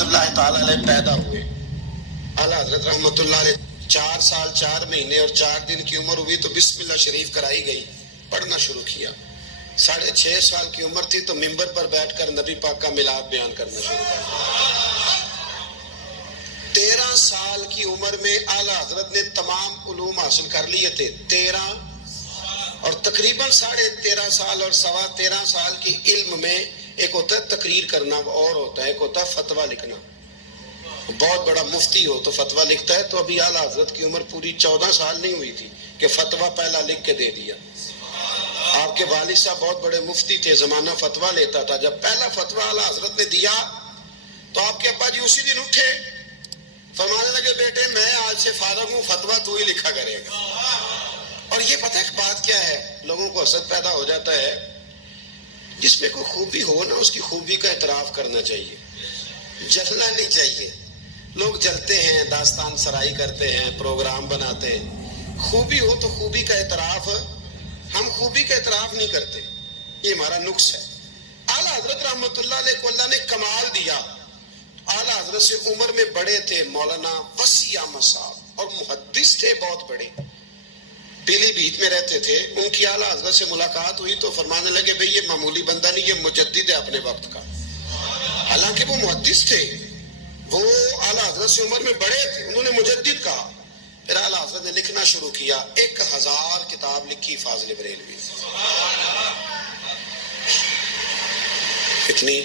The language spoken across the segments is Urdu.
رحمۃ اللہ تعالی علیہ پیدا ہوئے. اعلیٰ حضرت رحمۃ اللہ علیہ 4 سال 4 مہینے اور 4 دن کی عمر ہوئی تو بسم اللہ شریف کرائی گئی, پڑھنا شروع کیا. 6.5 سال کی عمر تھی تو ممبر پر بیٹھ کر نبی پاک کا میلاد بیان کرنا شروع کر دیا. 13 سال کی عمر میں اعلیٰ حضرت نے تمام علوم حاصل کر لیے تھے. 13 اور تقریباً 13.5 سال اور 13.25 سال کی علم میں ایک ہوتا ہے تقریر کرنا اور ہوتا ہے ایک ہوتا ہے فتویٰ لکھنا. بہت بڑا مفتی ہو تو فتویٰ لکھتا ہے, تو ابھی اعلیٰ حضرت کی عمر پوری 14 سال نہیں ہوئی تھی کہ فتویٰ پہلا لکھ کے دے دیا. آپ کے والد صاحب بہت بڑے مفتی تھے, زمانہ فتویٰ لیتا تھا. جب پہلا فتویٰ اعلیٰ حضرت نے دیا تو آپ کے ابا جی اسی دن اٹھے, فرمانے لگے بیٹے میں آج سے فارغ ہوں, فتویٰ تو ہی لکھا کرے گا. اور یہ پتہ ہے بات کیا ہے, لوگوں کو حسد پیدا ہو جاتا ہے. جس میں کوئی خوبی ہو نا اس کی خوبی کا اعتراف کرنا چاہیے, جلنا نہیں چاہیے. لوگ جلتے ہیں, داستان سرائی کرتے ہیں, پروگرام بناتے ہیں. خوبی ہو تو خوبی کا اعتراف, ہم خوبی کا اعتراف نہیں کرتے, یہ ہمارا نقص ہے. اعلیٰ حضرت رحمۃ اللہ علیہ کو اللہ نے کمال دیا. اعلیٰ حضرت سے عمر میں بڑے تھے مولانا وسیع احمد صاحب, اور محدث تھے بہت بڑے, پیلی بھیت میں رہتے تھے. ان کی اعلیٰ حضرت سے ملاقات ہوئی تو فرمانے لگے بھئی یہ معمولی بندہ نہیں, یہ مجدد ہے اپنے وقت کا. حالانکہ وہ محدث تھے, وہ اعلیٰ حضرت سے عمر میں بڑے تھے, انہوں نے مجدد کہا. پھر اعلیٰ حضرت نے لکھنا شروع کیا, 1000 کتاب لکھی فاضل بریلوی. کتنی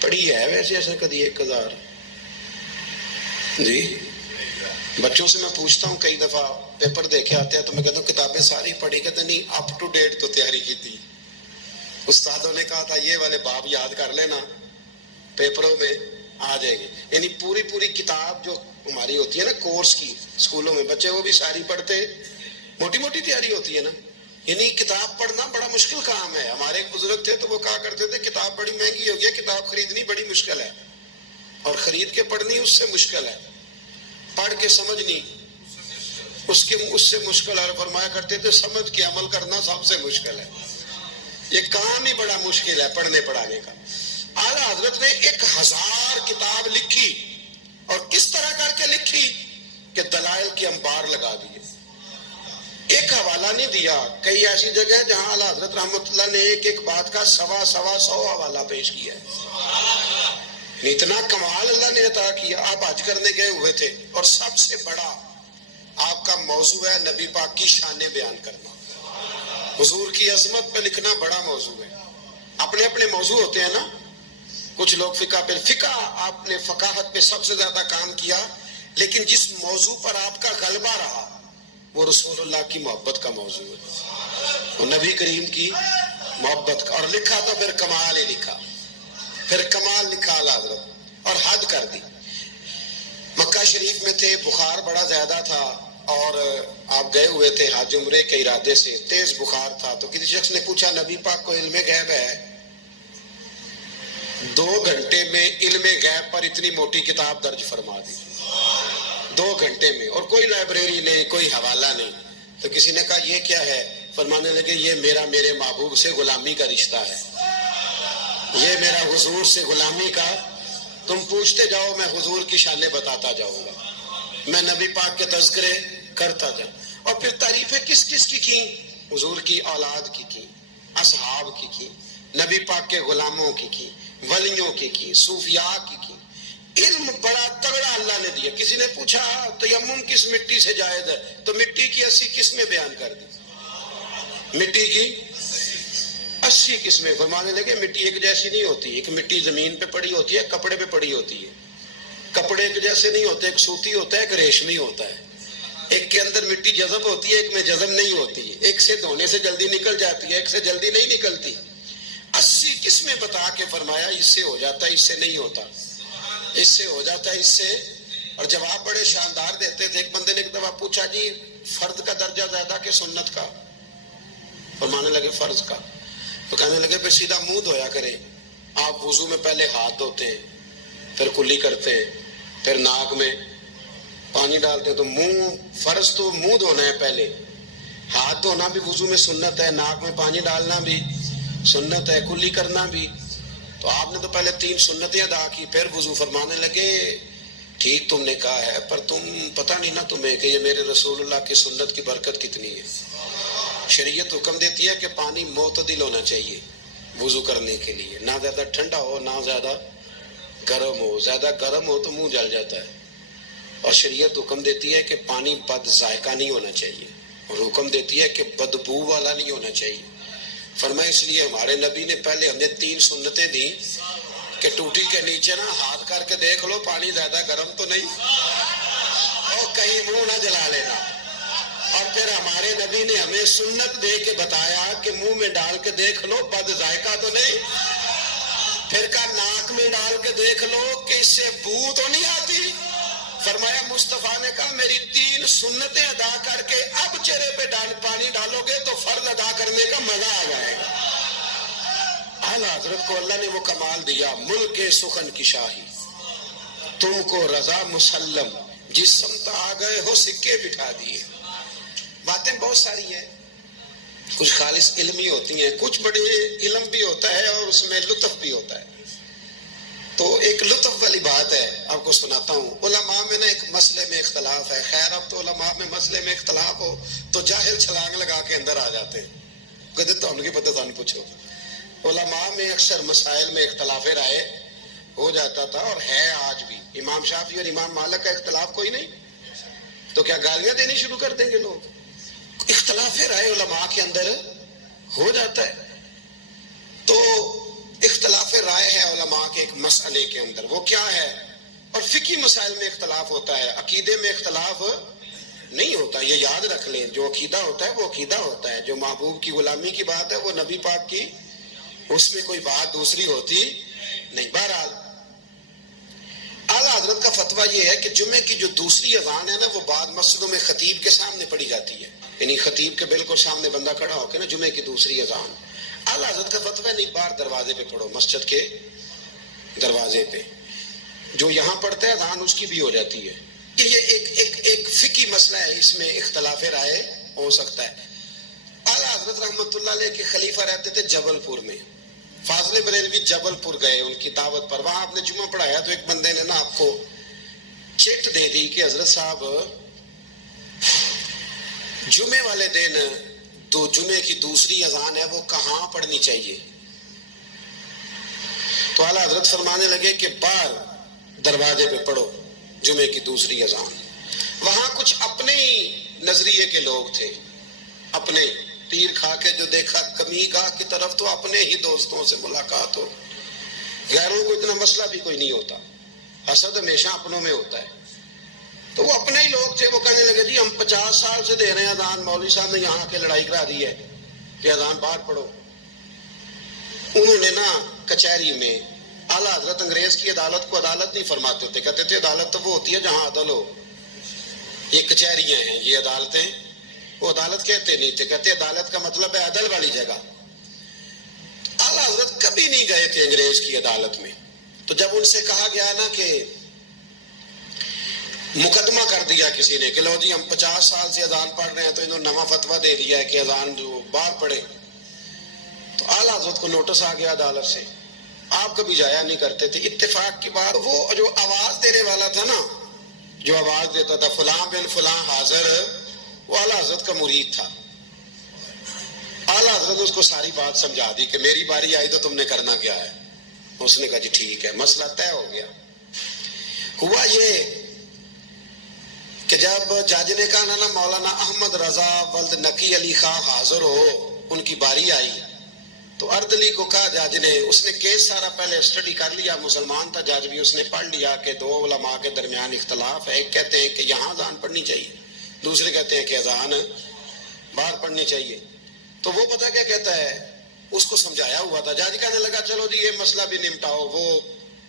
پڑھی ہے ویسے ایسا کدی 1000؟ جی بچوں سے میں پوچھتا ہوں, کئی دفعہ پیپر دیکھے آتے ہیں تو میں کہتا ہوں کتابیں ساری پڑھی, کہتے نہیں اپ ٹو ڈیٹ تو تیاری کی تھی. استادوں نے کہا تھا یہ والے باب یاد کر لینا پیپروں میں آ جائے گی. یعنی پوری کتاب جو ہماری ہوتی ہے نا کورس کی, اسکولوں میں بچے وہ بھی ساری پڑھتے, موٹی تیاری ہوتی ہے نا. یعنی کتاب پڑھنا بڑا مشکل کام ہے. ہمارے ایک بزرگ تھے تو وہ کہا کرتے تھے کتاب بڑی مہنگی ہو گئی, کتاب خریدنی بڑی مشکل ہے, اور خرید کے پڑھنی اس سے مشکل ہے, پڑھ کے سمجھنی اس سے مشکل ہے. فرمایا کرتے تھے سمجھ کے عمل کرنا سب سے مشکل ہے. یہ کام ہی بڑا مشکل ہے پڑھنے پڑھانے کا. اعلیٰ حضرت نے 1000 کتاب لکھی, اور کس طرح کر کے لکھی کہ دلائل کے انبار لگا دیے. ایک حوالہ نہیں دیا. کئی ایسی جگہ جہاں اعلیٰ حضرت رحمۃ اللہ نے ایک بات کا 100 حوالہ پیش کیا ہے. اتنا کمال اللہ نے عطا کیا. آپ حج کرنے گئے ہوئے تھے, اور سب سے بڑا آپ کا موضوع ہے نبی پاک کی شانیں بیان کرنا, حضور کی عظمت پہ لکھنا بڑا موضوع ہے. اپنے اپنے موضوع ہوتے ہیں نا, کچھ لوگ فقہ آپ نے فقاہت پہ سب سے زیادہ کام کیا, لیکن جس موضوع پر آپ کا غلبہ رہا وہ رسول اللہ کی محبت کا موضوع ہے, وہ نبی کریم کی محبت کا. اور لکھا تو پھر کمال ہی لکھا, پھر کمال لکھا اعلیٰ حضرت, اور حد کر دی. مکہ شریف میں تھے, بخار بڑا زیادہ تھا, اور آپ گئے ہوئے تھے حج عمرے کے ارادے سے, تیز بخار تھا. تو کسی شخص نے پوچھا نبی پاک کو علم غیب ہے؟ 2 گھنٹے میں علم غیب پر اتنی موٹی کتاب درج فرما دی, 2 گھنٹے میں, اور کوئی لائبریری نہیں, کوئی حوالہ نہیں. تو کسی نے کہا یہ کیا ہے؟ فرمانے لگے یہ میرے محبوب سے غلامی کا رشتہ ہے, یہ میرا حضور سے غلامی کا. تم پوچھتے جاؤ, میں حضور کی شانیں بتاتا جاؤں گا, میں نبی پاک کے تذکرے کرتا جاؤں. اور پھر تعریفیں کس کس کی حضور کی اولاد کی, اصحاب کی, نبی پاک کے غلاموں کی, ولیوں کی, صوفیاء کی. علم بڑا تگڑا اللہ نے دیا. کسی نے پوچھا تیمم کس مٹی سے جائز ہے؟ تو مٹی کی 80 قسمیں بیان کر دی, مٹی کی 80 قسمیں. فرمانے لگے مٹی ایک جیسی نہیں ہوتی, ایک مٹی زمین پہ پڑی ہوتی ہے, کپڑے پہ پڑی ہوتی ہے. کپڑے ایک جیسے نہیں ہوتے, ایک سوتی ہوتا ہے, ایک ریشمی ہوتا ہے. ایک کے اندر مٹی جذب ہوتی ہے, ایک میں جذب نہیں ہوتی. ایک سے دھونے سے جلدی نکل جاتی ہے, ایک سے جلدی نہیں نکلتی. 80 قسمیں بتا کے فرمایا اس سے ہو جاتا ہے, اس سے نہیں ہوتا, اس سے ہو جاتا ہے, اس سے. اور جواب بڑے شاندار دیتے تھے. ایک بندے نے ایک دفعہ پوچھا جی فرد کا درجہ زیادہ کہ سنت کا؟ فرمانے لگے فرض کا. تو کہنے لگے پھر سیدھا منہ دھویا کریں. آپ وضو میں پہلے ہاتھ دھوتے ہیں, پھر کلی کرتے ہیں, پھر ناک میں پانی ڈالتے ہیں. تو منہ, فرض تو منہ دھونا ہے پہلے, ہاتھ دھونا بھی وضو میں سنت ہے, ناک میں پانی ڈالنا بھی سنت ہے, کلی کرنا بھی. تو آپ نے تو پہلے 3 سنتیں ادا کی، پھر وضو فرمانے لگے ٹھیک تم نے کہا ہے، پر تم پتہ نہیں نا تمہیں کہ یہ میرے رسول اللہ کی سنت کی برکت کتنی ہے۔ شریعت حکم دیتی ہے کہ پانی معتدل ہونا چاہیے وضو کرنے کے لیے، نہ زیادہ ٹھنڈا ہو نہ زیادہ گرم ہو، زیادہ گرم ہو تو منہ جل جاتا ہے، اور شریعت حکم دیتی ہے کہ پانی بد ذائقہ نہیں ہونا چاہیے، اور حکم دیتی ہے کہ بدبو والا نہیں ہونا چاہیے۔ فرمایا اس لیے ہمارے نبی نے پہلے ہمیں 3 سنتیں دی کہ ٹوٹی کے نیچے نا ہاتھ کر کے دیکھ لو پانی زیادہ گرم تو نہیں، اور کہیں منہ نہ جلا لینا، اور پھر ہمارے نبی نے ہمیں سنت دے کے بتایا کہ منہ میں ڈال کے دیکھ لو بد ذائقہ تو نہیں، پھر کہا ناک میں ڈال کے دیکھ لو کہ اس سے بو تو نہیں آتی۔ فرمایا مصطفیٰ نے کہا میری 3 سنتیں ادا کر کے اب چہرے پہ پانی ڈالو گے تو فرض ادا کرنے کا مزہ آ جائے گا۔ اعلیٰ حضرت کو اللہ نے وہ کمال دیا، ملک سخن کی شاہی تم کو رضا مسلم، جس سمت آ گئے ہو سکے بٹھا دیے۔ باتیں بہت ساری ہیں، کچھ خالص علمی ہوتی ہیں، کچھ بڑے علم بھی ہوتا ہے اور اس میں لطف بھی ہوتا ہے۔ تو ایک لطف والی بات ہے آپ کو سناتا ہوں۔ علماء میں نا ایک مسئلے میں اختلاف ہے، خیر اب تو علماء میں مسئلے میں اختلاف ہو تو جاہل چھلانگ لگا کے اندر آ جاتے ہیں، کہتے تو ان کی پتہ تھا پوچھو۔ علماء میں اکثر مسائل میں اختلاف رائے ہو جاتا تھا اور ہے آج بھی۔ امام شافعی اور امام مالک کا اختلاف کوئی نہیں تو کیا گالیاں دینی شروع کر دیں گے لوگ؟ اختلاف رائے علماء کے اندر ہو جاتا ہے، تو اختلاف رائے ہے علماء کے ایک مسئلے کے اندر، وہ کیا ہے؟ اور فقہی مسائل میں اختلاف ہوتا ہے، عقیدے میں اختلاف نہیں ہوتا، یہ یاد رکھ لیں، جو عقیدہ ہوتا ہے وہ عقیدہ ہوتا ہے، جو محبوب کی غلامی کی بات ہے وہ نبی پاک کی، اس میں کوئی بات دوسری ہوتی نہیں۔ بہرحال اعلیٰ حضرت کا فتویٰ یہ ہے کہ جمعے کی جو دوسری اذان ہے نا وہ بعد مسجدوں میں خطیب کے سامنے پڑھی جاتی ہے، یعنی خطیب کے بالکل سامنے بندہ کھڑا ہو کے نا جمعے کی دوسری اذان، اعلیٰ حضرت کا فتویٰ نہیں باہر دروازے پہ پڑھو، مسجد کے دروازے پہ، جو یہاں پڑھتا ہے اذان اس کی بھی ہو جاتی ہے۔ یہ ایک فقہی مسئلہ ہے، اس میں اختلاف رائے ہو سکتا ہے۔ اعلیٰ حضرت رحمۃ اللہ علیہ کے خلیفہ رہتے تھے جبل پور میں، فاضل بریلوی جبل پور گئے ان کی دعوت پر، وہاں آپ نے جمعہ پڑھایا تو ایک بندے نے نا آپ کو چٹ دے دی کہ حضرت صاحب جمعے والے دن جمعے کی دوسری اذان ہے وہ کہاں پڑھنی چاہیے؟ تو اعلیٰ حضرت فرمانے لگے کہ باہر دروازے پہ پڑھو جمعے کی دوسری اذان۔ وہاں کچھ اپنے ہی نظریے کے لوگ تھے، اپنے تیر کھا کے جو دیکھا کمی گاہ کی طرف تو اپنے ہی دوستوں سے ملاقات ہو، غیروں کو اتنا مسئلہ بھی کوئی نہیں ہوتا، حسد ہمیشہ اپنوں میں ہوتا ہے۔ تو وہ اپنے ہی لوگ تھے، وہ کہنے لگے جی ہم 50 سال سے دے رہے ہیں اذان، مولوی صاحب نے یہاں کے لڑائی کرا دی ہے کہ اذان باہر پڑھو۔ انہوں نے نا کچہری میں، اعلیٰ حضرت انگریز کی عدالت کو عدالت نہیں فرماتے تھے، کہتے تھے عدالت تو وہ ہوتی ہے جہاں عدل ہو، یہ کچہریاں ہیں، یہ عدالتیں، وہ عدالت کہتے نہیں تھے، کہتے عدالت کا مطلب ہے عدل والی جگہ۔ اعلیٰ حضرت کبھی نہیں گئے تھے انگریز کی عدالت میں، تو جب ان سے کہا گیا نا کہ مقدمہ کر دیا کسی نے کہ لو جی ہم 50 سال سے اذان پڑھ رہے ہیں تو انہوں نے نواں فتویٰ دے دیا ہے کہ اذان جو باہر پڑھے، تو اعلیٰ حضرت کو نوٹس آ گیا عدالت سے، آپ کبھی جایا نہیں کرتے تھے۔ اتفاق کی بات، وہ جو آواز دینے والا تھا نا، جو آواز دیتا تھا فلاں بن فلاں حاضر، وہ اعلیٰ حضرت کا مرید تھا۔ اعلیٰ حضرت نے اس کو ساری بات سمجھا دی کہ میری باری آئی تو تم نے کرنا کیا ہے؟ اس نے کہا جی ٹھیک ہے، مسئلہ طے ہو گیا۔ ہوا یہ کہ جب جج نے کہا نا مولانا احمد رضا ولد نقی علی خان حاضر ہو، ان کی باری آئی، تو اردلی کو کہا جج نے، اس نے کیس سارا پہلے اسٹڈی کر لیا، مسلمان تھا جج بھی، اس نے پڑھ لیا کہ 2 علماء کے درمیان اختلاف ہے، ایک کہتے ہیں کہ یہاں اذان پڑھنی چاہیے، دوسرے کہتے ہیں کہ اذان باہر پڑھنی چاہیے۔ تو وہ پتہ کیا کہتا ہے، اس کو سمجھایا ہوا تھا، جج کہنے لگا چلو جی یہ مسئلہ بھی نمٹاؤ، وہ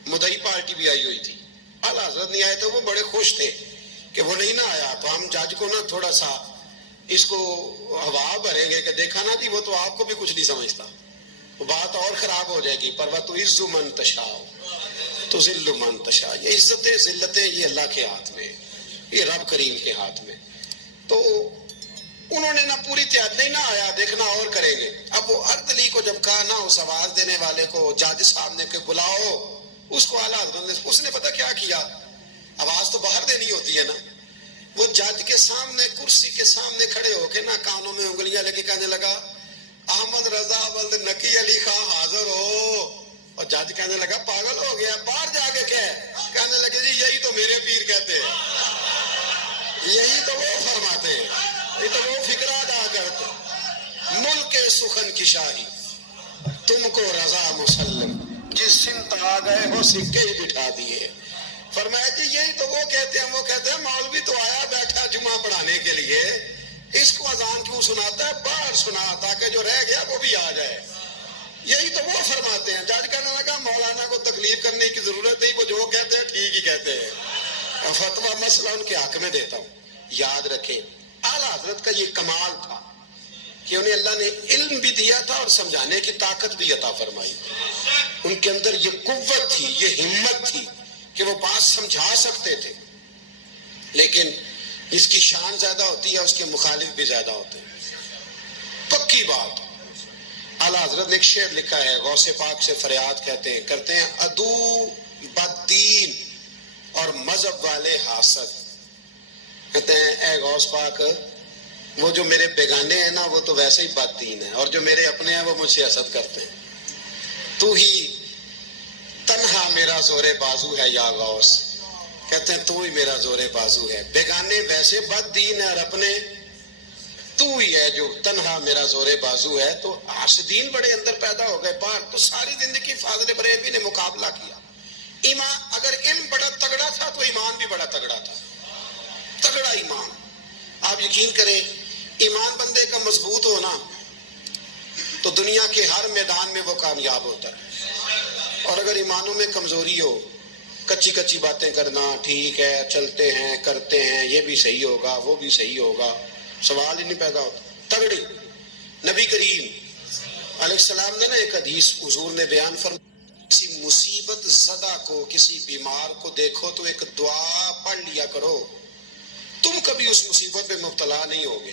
مدعی پارٹی بھی آئی ہوئی تھی، اعلیٰ حضرت نہیں آئے تو وہ بڑے خوش تھے کہ وہ نہیں نہ آیا، تو ہم جج کو نا تھوڑا سا اس کو ہوا بھریں گے کہ دیکھا نا جی وہ تو آپ کو بھی کچھ نہیں سمجھتا، وہ بات اور خراب ہو جائے گی۔ پر وَتُعِزُّ مَن تَشَاءُ تُذِلُّ مَن تَشَاءُ، یہ عزتیں ذلتیں یہ اللہ کے ہاتھ میں، یہ رب کریم کے ہاتھ میں۔ تو انہوں نے نہ پوری تیاری نہیں، نہ آیا دیکھنا اور کریں گے. اب وہ اردلی کو جب کہا نا اس آواز دینے والے کو، جج صاحب نے کہ بلاؤ اس کو، اعلیٰ حضرت نے، اس نے پتہ کیا کیا، آواز تو باہر دینی ہوتی ہے نا، وہ جج کے سامنے کرسی کے سامنے کھڑے ہو کے نا کانوں میں انگلیاں لے کے کہنے لگا احمد رضا ولد نکی علی خان حاضر ہو. اور جج کہنے لگا پاگل ہو گیا، باہر جا کے کہنے لگے جی یہی تو میرے پیر کہتے ہیں، یہی تو وہ فرماتے ہیں، یہ تو وہ فکرہ ادا کرتے. ملک سخن کی شاہی تم کو رضا مسلم، جس سمت آ گئے ہو سکے ہی بٹھا دیے. فرمایا جی یہی تو وہ کہتے ہیں، وہ کہتے ہیں مولوی تو آیا بیٹھا جمعہ پڑھانے کے لیے، اس کو اذان کیوں سناتا ہے، باہر سنا تاکہ جو رہ گیا وہ بھی آ جائے. یہی تو وہ فرماتے ہیں. جج کہنے لگا مولانا کو تکلیف کرنے کی ضرورت نہیں، وہ جو کہتے ہیں ٹھیک ہی کہتے ہیں. فتویٰ مسئلہ ان کے حق میں دیتا ہوں. یاد رکھیں اعلیٰ حضرت کا یہ کمال تھا کہ انہیں اللہ نے علم بھی دیا تھا اور سمجھانے کی طاقت بھی عطا فرمائی. ان کے اندر یہ قوت تھی، یہ ہمت تھی کہ وہ بات سمجھا سکتے تھے، لیکن اس کی شان زیادہ ہوتی ہے، اس کے مخالف بھی زیادہ ہوتے ہیں. پکی بات. اعلیٰ حضرت نے ایک شعر لکھا ہے، غوث پاک سے فریاد کرتے ہیں عدو بددین اور مذہب والے حاسد. کہتے ہیں اے غوث پاک، وہ جو میرے بیگانے ہیں نا وہ تو ویسے ہی بد دین ہیں، اور جو میرے اپنے ہیں وہ مجھ سے حسد کرتے ہیں. تو ہی تنہا میرا زور بازو ہے یا غوث. کہتے ہیں تو ہی میرا زور بازو ہے. بیگانے ویسے بد دین ہے اور اپنے تو ہی ہے جو تنہا میرا زور بازو ہے. تو حاسدین بڑے اندر پیدا ہو گئے باہر. تو ساری زندگی فاضل بریلوی نے مقابلہ کیا. ایمان، اگر علم بڑا تگڑا تھا تو ایمان بھی بڑا تگڑا تھا، تگڑا ایمان. آپ یقین کریں ایمان بندے کا مضبوط ہونا تو دنیا کے ہر میدان میں وہ کامیاب ہوتا ہے. اور اگر ایمانوں میں کمزوری ہو، کچی کچی باتیں کرنا، ٹھیک ہے چلتے ہیں کرتے ہیں، یہ بھی صحیح ہوگا وہ بھی صحیح ہوگا، سوال ہی نہیں پیدا ہوتا. تگڑی. نبی کریم علیہ السلام نے نا ایک حدیث حضور نے بیان فرمایا، کسی مصیبت زدہ کو، کسی بیمار کو دیکھو تو ایک دعا پڑھ لیا کرو، تم کبھی اس مصیبت میں مبتلا نہیں ہوگے.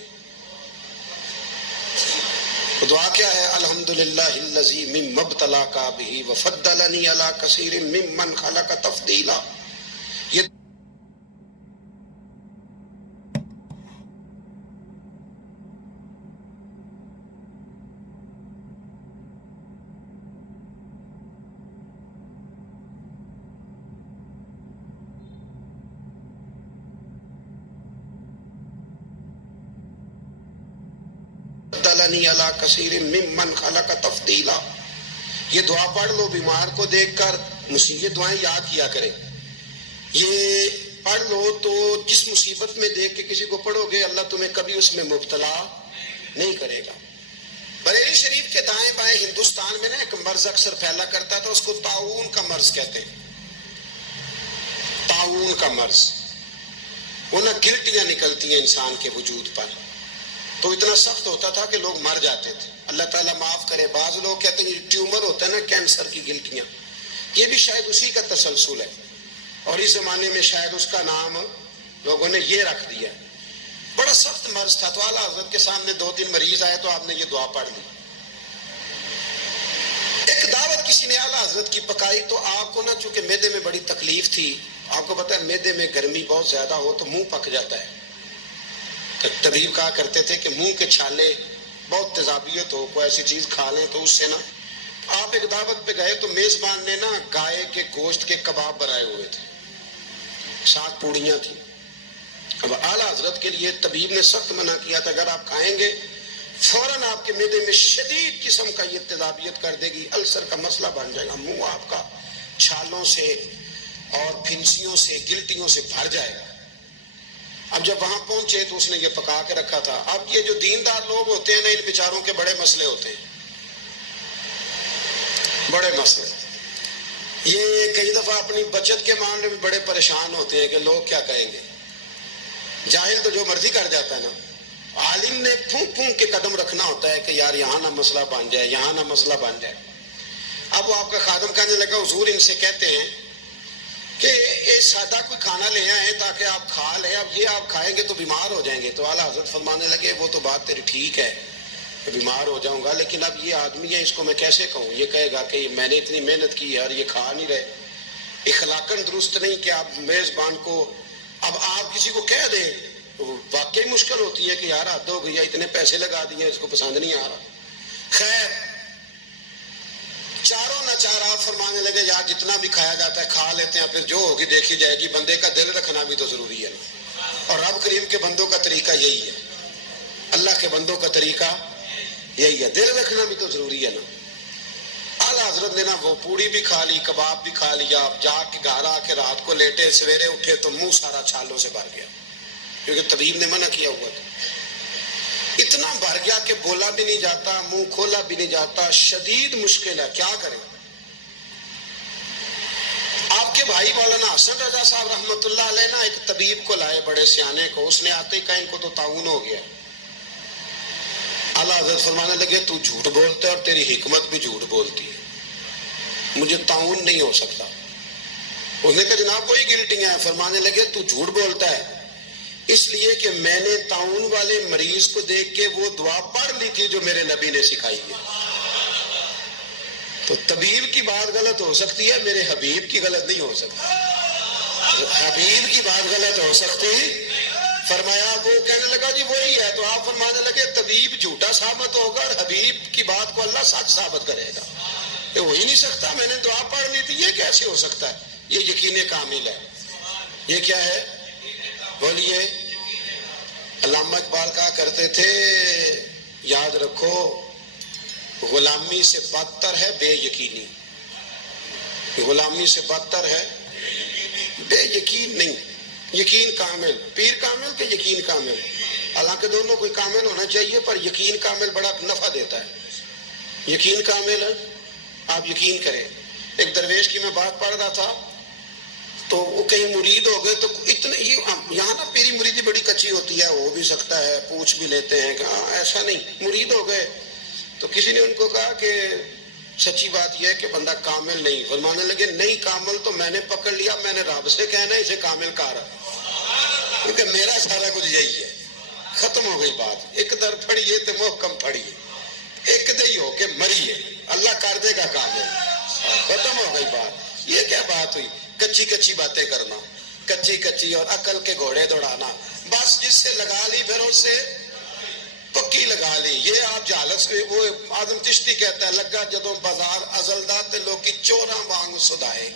دعا کیا ہے؟ الحمدللہ الذی مما ابتلاک بہ وفضلنی علی کثیر ممن خلق تفضیلا. یہ علی کثیر ممن خلق تفضیلا. یہ دعا پڑھ لو بیمار کو دیکھ کر. یہ دعائیں یاد کیا کریں. یہ پڑھ لو تو جس مصیبت میں دیکھ کے کسی کو پڑھو گے اللہ تمہیں کبھی اس میں مبتلا نہیں کرے گا. بریلی شریف کے دائیں بائیں ہندوستان میں نا ایک مرض اکثر پھیلا کرتا تھا، اس کو طاعون کا مرض کہتے ہیں. طاعون کا مرض. وہ نا گلٹیاں نکلتی ہیں انسان کے وجود پر، تو اتنا سخت ہوتا تھا کہ لوگ مر جاتے تھے. اللہ تعالیٰ معاف کرے. بعض لوگ کہتے ہیں یہ ٹیومر ہوتا ہے نا کینسر کی گلٹیاں، یہ بھی شاید اسی کا تسلسل ہے، اور اس زمانے میں شاید اس کا نام لوگوں نے یہ رکھ دیا. بڑا سخت مرض تھا. تو اعلیٰ حضرت کے سامنے 2-3 مریض آئے تو آپ نے یہ دعا پڑھ لی. ایک دعوت کسی نے اعلیٰ حضرت کی پکائی تو آپ کو نا چونکہ معدے میں بڑی تکلیف تھی، آپ کو پتا ہے معدے میں گرمی بہت زیادہ ہو تو منہ پک جاتا ہے. طبیب کہا کرتے تھے کہ منہ کے چھالے بہت تیزابیت ہو، کوئی ایسی چیز کھا لیں تو اس سے نا. آپ ایک دعوت پہ گئے تو میزبان نے نا گائے کے گوشت کے کباب بنائے ہوئے تھے، 7 پوڑیاں تھیں. اب اعلیٰ حضرت کے لیے طبیب نے سخت منع کیا تھا اگر آپ کھائیں گے فوراً آپ کے معدے میں شدید قسم کا یہ تیزابیت کر دے گی، السر کا مسئلہ بن جائے گا، منہ آپ کا چھالوں سے اور پھنسیوں سے گلٹیوں سے بھر جائے گا. اب جب وہاں پہنچے تو اس نے یہ پکا کے رکھا تھا. اب یہ جو دیندار لوگ ہوتے ہیں نا ان بیچاروں کے بڑے مسئلے ہوتے ہیں، بڑے مسئلے. یہ کئی دفعہ اپنی بچت کے معاملے میں بڑے پریشان ہوتے ہیں کہ لوگ کیا کہیں گے. جاہل تو جو مرضی کر جاتا ہے نا، عالم نے پھونک پھونک کے قدم رکھنا ہوتا ہے کہ یار یہاں نہ مسئلہ بن جائے، یہاں نہ مسئلہ بن جائے. اب وہ آپ کا خادم کہنے لگا حضور ان سے کہتے ہیں کہ یہ سادہ کوئی کھانا لے آئے تاکہ آپ کھا لیں، اب یہ آپ کھائیں گے تو بیمار ہو جائیں گے. تو اعلیٰ حضرت فرمانے لگے وہ تو بات تیری ٹھیک ہے کہ بیمار ہو جاؤں گا، لیکن اب یہ آدمی ہے، اس کو میں کیسے کہوں؟ یہ کہے گا کہ میں نے اتنی محنت کی ہے اور یہ کھا نہیں رہے. اخلاقاً درست نہیں کہ آپ میزبان کو، اب آپ کسی کو کہہ دیں تو واقعی مشکل ہوتی ہے کہ یار حد ہو گئی ہے، اتنے پیسے لگا دیے، اس کو پسند نہیں آ رہا. خیر چاروں ناچار آپ فرمانے لگے یار جتنا بھی کھایا جاتا ہے کھا لیتے ہیں، پھر جو ہوگی دیکھی جائے گی. بندے کا دل رکھنا بھی تو ضروری ہے نا، اور رب کریم کے بندوں کا طریقہ یہی ہے، اللہ کے بندوں کا طریقہ یہی ہے، دل رکھنا بھی تو ضروری ہے نا. اعلیٰ حضرت نے نا وہ پوڑی بھی کھا لی، کباب بھی کھا لیا، جا کے گھر آ کے رات کو لیٹے، سویرے اٹھے تو منہ سارا چھالوں سے بھر گیا، کیونکہ طبیب نے منع کیا ہوا تھا. اتنا بھر گیا کہ بولا بھی نہیں جاتا، منہ کھولا بھی نہیں جاتا، شدید مشکل ہے، کیا کریں. آپ کے بھائی مولانا حسن رضا صاحب رحمۃ اللہ علیہ نا ایک طبیب کو لائے، بڑے سیانے کو. اس نے آتے ہی کہا ان کو تو طاعون ہو گیا. اعلیٰ حضرت فرمانے لگے تو جھوٹ بولتا ہے اور تیری حکمت بھی جھوٹ بولتی ہے، مجھے طاعون نہیں ہو سکتا. اس نے کہا جناب وہی گلٹی ہیں. فرمانے لگے تو جھوٹ بولتا ہے اس لیے کہ میں نے طاعون والے مریض کو دیکھ کے وہ دعا پڑھ لی تھی جو میرے نبی نے سکھائی ہے. تو طبیب کی بات غلط ہو سکتی ہے، میرے حبیب کی غلط نہیں ہو سکتی. حبیب کی بات غلط ہو سکتی. فرمایا وہ کہنے لگا جی وہی ہے. تو آپ فرمانے لگے طبیب جھوٹا ثابت ہوگا اور حبیب کی بات کو اللہ سچ ثابت کرے گا. یہ ہو ہی نہیں سکتا، میں نے دعا پڑھ لی تھی، یہ کیسے ہو سکتا ہے؟ یہ یقین کامل ہے. یہ کیا ہے بولیے؟ علامہ اقبال کہا کرتے تھے یاد رکھو غلامی سے بدتر ہے بے یقینی. غلامی سے بدتر ہے بے یقین نہیں. یقین کامل، پیر کامل کہ یقین کامل؟ حالانکہ دونوں کوئی کامل ہونا چاہیے، پر یقین کامل بڑا نفع دیتا ہے. یقین کامل ہے، آپ یقین کریں. ایک درویش کی میں بات پڑھ رہا تھا تو وہ کہیں مرید ہو گئے، تو اتنے یہاں نا پیری مریدی بڑی کچی ہوتی ہے، ہو بھی سکتا ہے، پوچھ بھی لیتے ہیں کہ ہاں ایسا نہیں. مرید ہو گئے تو کسی نے ان کو کہا کہ سچی بات یہ ہے کہ بندہ کامل نہیں. فرمانے لگے نہیں کامل تو میں نے پکڑ لیا، میں نے رب سے کہنا اسے کامل کر، کیونکہ میرا سارا کچھ یہی ہے. ختم ہو گئی بات. ایک در پھڑیے تو محکم پھڑیے، ایک دہی ہو کے مریے، اللہ کر دے گا کامل. ختم ہو گئی بات. یہ کیا بات ہوئی؟ کچی کچی باتیں کرنا، کچی کچی اور عقل کے گھوڑے دوڑانا. بس جس سے لگا لی پھر اس سے پکی لگا لی. یہ آپ جہالت سے، وہ آدم چشتی کہتا ہے لگا جدوں بازار ازلدا تے لوکی چوراں وانگ سدائے.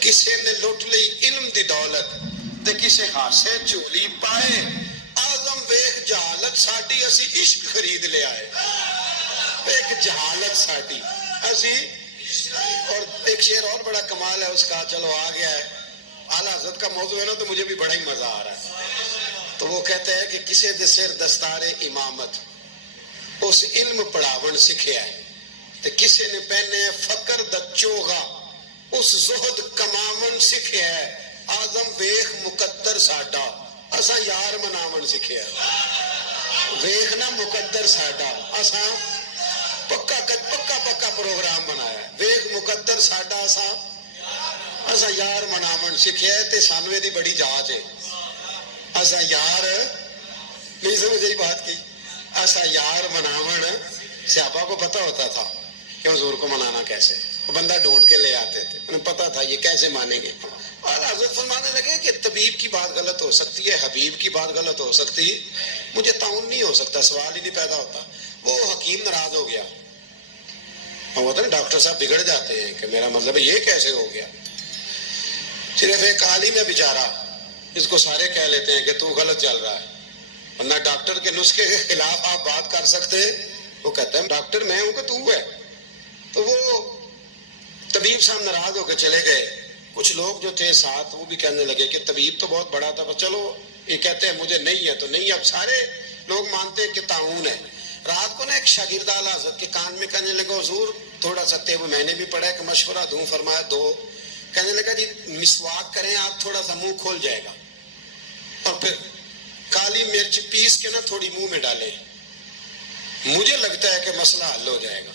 کسے نے لٹ لی علم دی دولت تے کسے ہاسے چولی پائے. آزم ویخ جہالت ساڈی اسی عشق خرید لے آئے. ایک جہالت ساڈی اسی. اور ایک شعر اور بڑا کمال ہے اس کا، چلو آ گیا ہے، اعلیٰ حضرت کا موضوع ہے نا تو مجھے بھی بڑا ہی مزہ آ رہا ہے. تو وہ کہتے ہیں کہ کسے دے سر دستار امامت اس علم پڑھاون سکھیا ہے، تے کسے نے پہنے فقر دا چوغا اس زہد کماون سکھیا ہے. آزم ویخ مقدر ساڈا اساں یار مناون سکھیا ہے. ویخ نا مقدر ساڈا اساں پکا پروگرام بنایا. ویخ مقدر ساڈا اساں یار مناون سکھیا ہے. تے سانوے دی بڑی جاچ ہے، اساں یار نہیں سمجھ بات کی. اساں یار مناون، صحابہ کو پتہ ہوتا تھا کہ حضور کو منانا کیسے، وہ بندہ ڈھونڈ کے لے آتے تھے، انہیں پتا تھا یہ کیسے مانیں گے. اور حضرت فرمانے لگے کہ طبیب کی بات غلط ہو سکتی ہے، حبیب کی بات غلط ہو سکتی، مجھے تعاون نہیں ہو سکتا. سوال ہی نہیں پیدا ہوتا. وہ حکیم ناراض ہو گیا. ہوتا نا ڈاکٹر صاحب بگڑ جاتے ہیں کہ میرا مطلب ہے یہ کیسے ہو گیا. صرف ایک عالم ہے بیچارہ، اس کو سارے کہہ لیتے ہیں کہ تو غلط چل رہا ہے، ورنہ ڈاکٹر کے نسخے کے خلاف آپ بات کر سکتے. وہ کہتا ہے ڈاکٹر میں ہوں کہ تو ہے. تو وہ طبیب صاحب ناراض ہو کے چلے گئے. کچھ لوگ جو تھے ساتھ وہ بھی کہنے لگے کہ طبیب تو بہت بڑا تھا، چلو یہ کہتے ہیں مجھے نہیں ہے تو نہیں. اب سارے لوگ مانتے ہیں کہ تعاون ہے. رات کو نا ایک شاگرد اعلیٰ حضرت کے کان میں کہنے لگا حضور تھوڑا سا طب میں نے بھی پڑھا ہے کہ مشورہ دوں. فرمایا دو. کہنے لگا جی مسواک کریں آپ، تھوڑا سا منہ کھول جائے گا، اور پھر کالی مرچ پیس کے نا تھوڑی منہ میں ڈالیں، مجھے لگتا ہے کہ مسئلہ حل ہو جائے گا.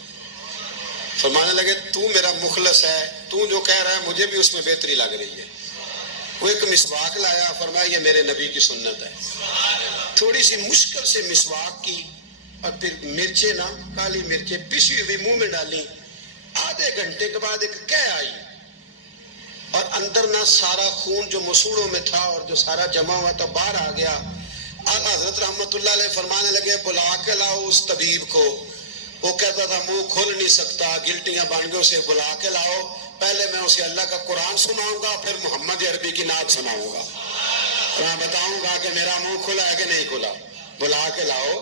فرمانے لگے تو میرا مخلص ہے، تو جو کہہ رہا ہے مجھے بھی اس میں بہتری لگ رہی ہے۔ وہ ایک مسواک لایا، فرمایا یہ میرے نبی کی سنت ہے۔ تھوڑی سی مشکل سے مسواک کی اور پھر مرچیں نا، کالی مرچیں پسی ہوئی منہ میں ڈالی۔ آدھے گھنٹے کے بعد ایک قے آئی اور اندر نہ سارا خون جو مسوڑوں میں تھا اور جو سارا جمع ہوا تھا باہر آ گیا۔ اعلیٰ حضرت رحمت اللہ علیہ فرمانے لگے بلا کے لاؤ اس طبیب کو۔ وہ کہتا تھا منہ کھول نہیں سکتا، گلٹیاں بن گئے، اسے بلا کے لاؤ، پہلے میں اسے اللہ کا قرآن سناؤں گا، پھر محمد عربی کی نعت سناؤں گا، میں بتاؤں گا کہ میرا منہ کھلا ہے کہ نہیں کھلا۔ بلا کے لاؤ،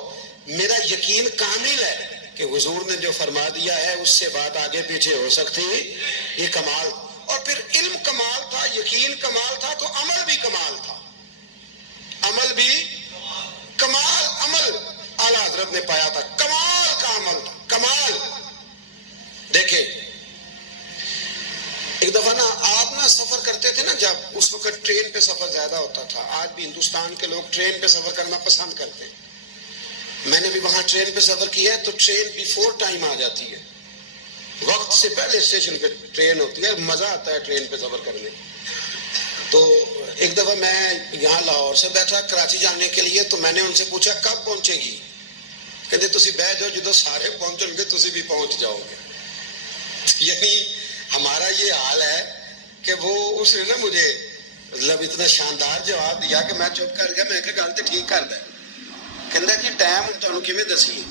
میرا یقین کامل ہے کہ حضور نے جو فرما دیا ہے اس سے بات آگے پیچھے ہو سکتی، یہ کمال۔ اور پھر علم کمال تھا، یقین کمال تھا، تو عمل بھی کمال تھا، عمل بھی کمال، عمل اعلیٰ حضرت نے پایا تھا، کمال کا عمل تھا، کمال۔ دیکھیں ایک دفعہ نا آپ نا سفر کرتے تھے نا، جب اس وقت ٹرین پہ سفر زیادہ ہوتا تھا، آج بھی ہندوستان کے لوگ ٹرین پہ سفر کرنا پسند کرتے ہیں، میں نے بھی وہاں ٹرین پہ سفر کیا ہے، تو ٹرین بیفور ٹائم آ جاتی ہے، وقت سے پہلے اسٹیشن پہ ٹرین ہوتی ہے، مزہ آتا ہے ٹرین پہ سفر کرنے۔ تو ایک دفعہ میں یہاں لاہور سے بیٹھا کراچی جانے کے لیے، تو میں نے ان سے پوچھا کب پہنچے گی؟ کہتے تسی بہ جاؤ، جدو سارے پہنچیں گے تسی بھی پہنچ جاؤ گے۔ یعنی ہمارا یہ حال ہے کہ وہ اس نے نا مجھے مطلب اتنا شاندار جواب دیا کہ میں چپ کر گیا، میں کہ گل تے ٹھیک کر دے، کہندا جی ٹائم تانوں کیویں دسی؟